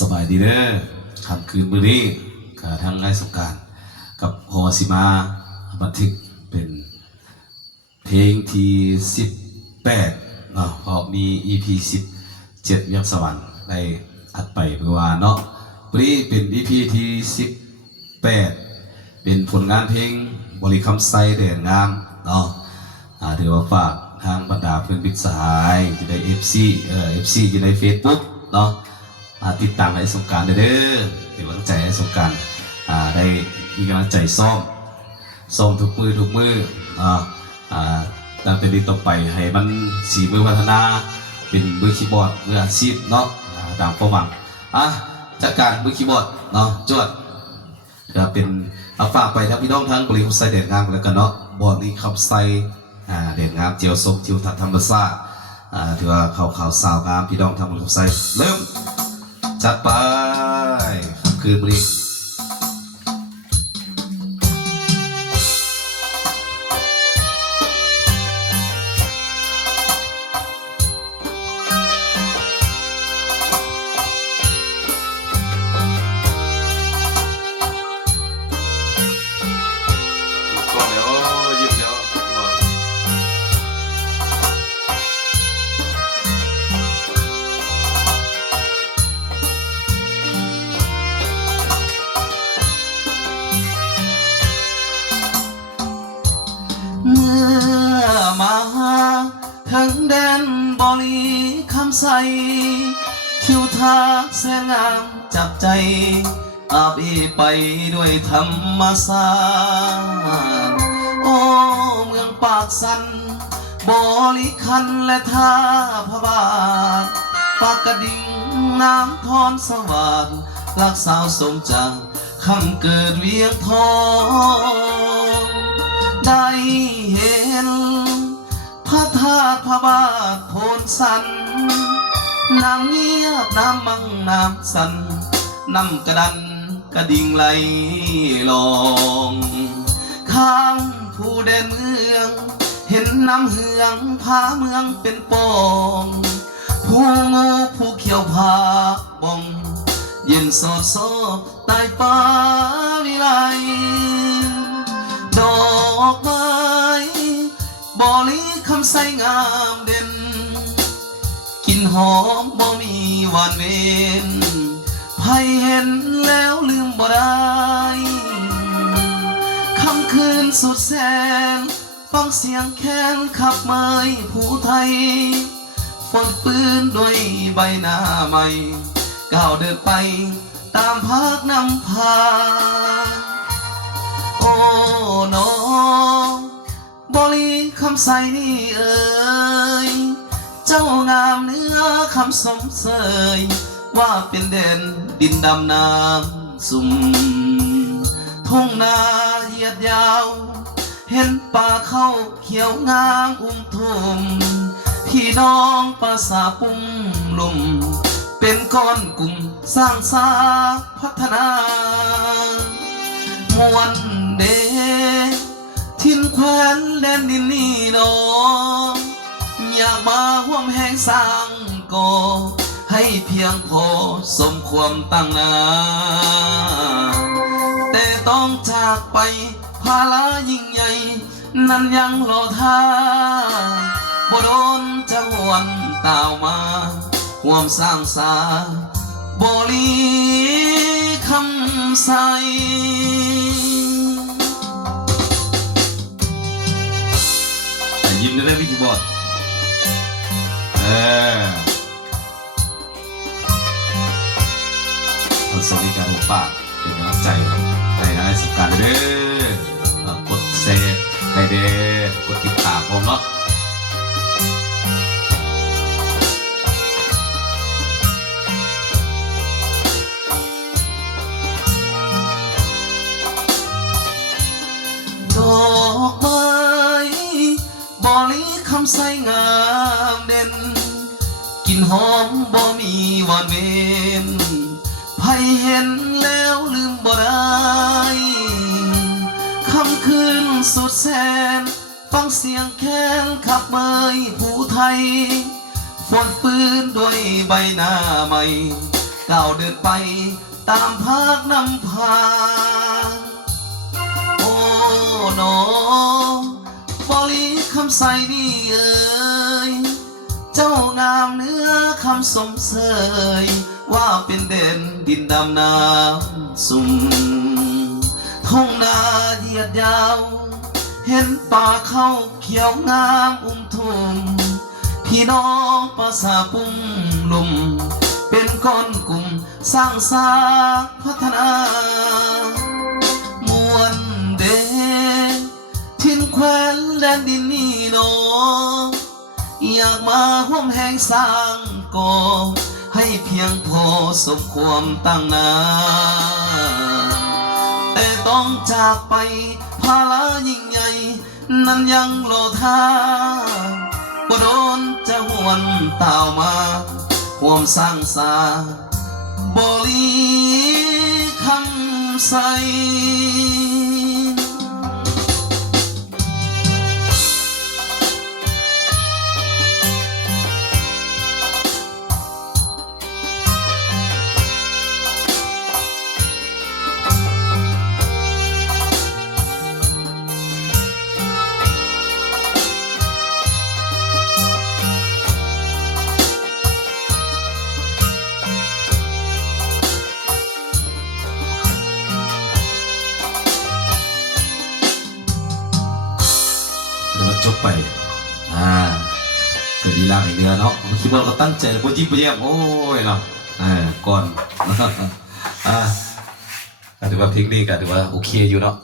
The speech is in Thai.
สบายดีเด้อคำคืนมื้อนี้ก็ทำงานสงกรานต์กับพอสิมาบันทึกเป็นเพลงที่18เนาะพอมี EP 17ยังสวรรค์ได้อัดไปเมื่อวานเนาะวันนี้เป็น EP ที่18เป็นผลงานเพลงบริคำไซแดนงามเนาะเดี๋ยวฝากทางบรรดาเพื่อนมิตรสหายจะได้ FC อยู่ใน Facebook เนาะติดตามในสงกรานต์เด้อเป็นกำลังใจให้สงกรานต์ได้มีกำลังใจซ้อมทุกมือตั้งแต่นี้ต่อไปให้มันสีมือพัฒนาเป็นมือคีย์บอร์ดมืออาชีพเนาะตามความหวังจัดการมือคีย์บอร์ดเนาะจวดก็เป็นฝากไปทั้งพี่น้องทั้งบริษัทไซเด่นงามแล้วกันเนาะบอร์ดนี้ขับไซเด่นงามเจียวสมทิวทัศน์ธรรมศาสตร์ถือว่าข่าวสาวงามพี่น้องทำบริษัทไซเริ่มจัดไปคืนบริเมื่อมาถึงแดนบริคำใสทิวทัศน์แสนงามจับใจอาบีไปด้วยธรรมศาสตร์โอ้เมืองปากสันบริคันและท่าพระบาทปากกระดิ่งน้ำทอนสวัสดิ์รักสาวสมจังคำเกิดเวียงทองได้เห็นพระธาตุพระบาทโพนสันนางเงียบน้ำมังน้ำสันน้ำกระดันกระดิ่งไหลลองข้างผู้แดนเมืองเห็นน้ำเหืองพาเมืองเป็นปองผู้งูผู้เขียวพาบองเย็นสอดซอใต้ป่าวิไลดอกไม้บริคำใสงามเด่นกลิ่นหอมบ่มีหวานเว้นไผเห็นแล้วลืมบ่ได้ค่ำคืนสุดแสนฟังเสียงแค้นขับเมยผู้ไทยฝนปืนด้วยใบหน้าใหม่ก้าวเดินไปตามภาคนำพาโอ้น้องบริคำใสนี่เอ่ยเจ้างามเนื้อคำสมเสยว่าเป็นเด่นดินดำน้ำสุ่มทุ่งนาเหยียดยาวเห็นป่าเข้าเขียวงามทุ่มพี่น้องประสาปุ่มลุ่มเป็นก้อนกลุ่มสร้างสาพัฒนามวลเดทินแคว้นแดนดินนี่น้องอยากมาห่วมแห่งสร้างก่อให้เพียงพอสมความตั้งนาแต่ต้องจากไปภาระยิ่งใหญ่นั้นยังรอท่าบ่โดนจะหวนตาวมาห่วมสร้างสาบริคำใสยิ้มได้พี่คีย์บอร์ดคนสนิทกันหรือเปล่าเป็นกำลังใจในสงกรานต์เด้อกดแชร์ให้เด้อกดติดตามผมเนาะดอกไม้บริคำใสงามเด่นกลิ่นหอมบ่มีหวานเว้นไผเห็นแล้วลืมบ่ได้ค่ำคืนสุดแสนฟังเสียงแค้นขับเมยผู้ไทยฝนปืนด้วยใบหน้าใหม่ ก้าวเดินไปตามภาคนำพาโอ้หนอบริคำใสนี่เอ่ยเจ้างามเนื้อคำสมเสยว่าเป็นเด่นดินดำน้ำสุ่มทุ่งนาเหยียดยาวเห็นป่าเขาเขียวงามทุ่มพี่น้องประสาปุ่มลุมเป็นก้อนกลุ่มสร้างสาพัฒนามวลเดทินแควนแดนดินนี่โนอยากมาห่วมแห่งสร้างก่อให้เพียงพอสมความตั้งนาแต่ต้องจากไปภาระยิ่งใหญ่นั้นยังโลธาก็โดนจะหวนต่าวมาห่วมสร้างสาบริคำใสจบไปเกิดดีลาอีกเนื้อเนาะคิดว่าเราตั้งใจโปรยิ้มโปรแย้มโอ้ยเนาะก่อนก็ถือว่าเพลงนี้ก็ถือว่าโอเคอยู่เนาะ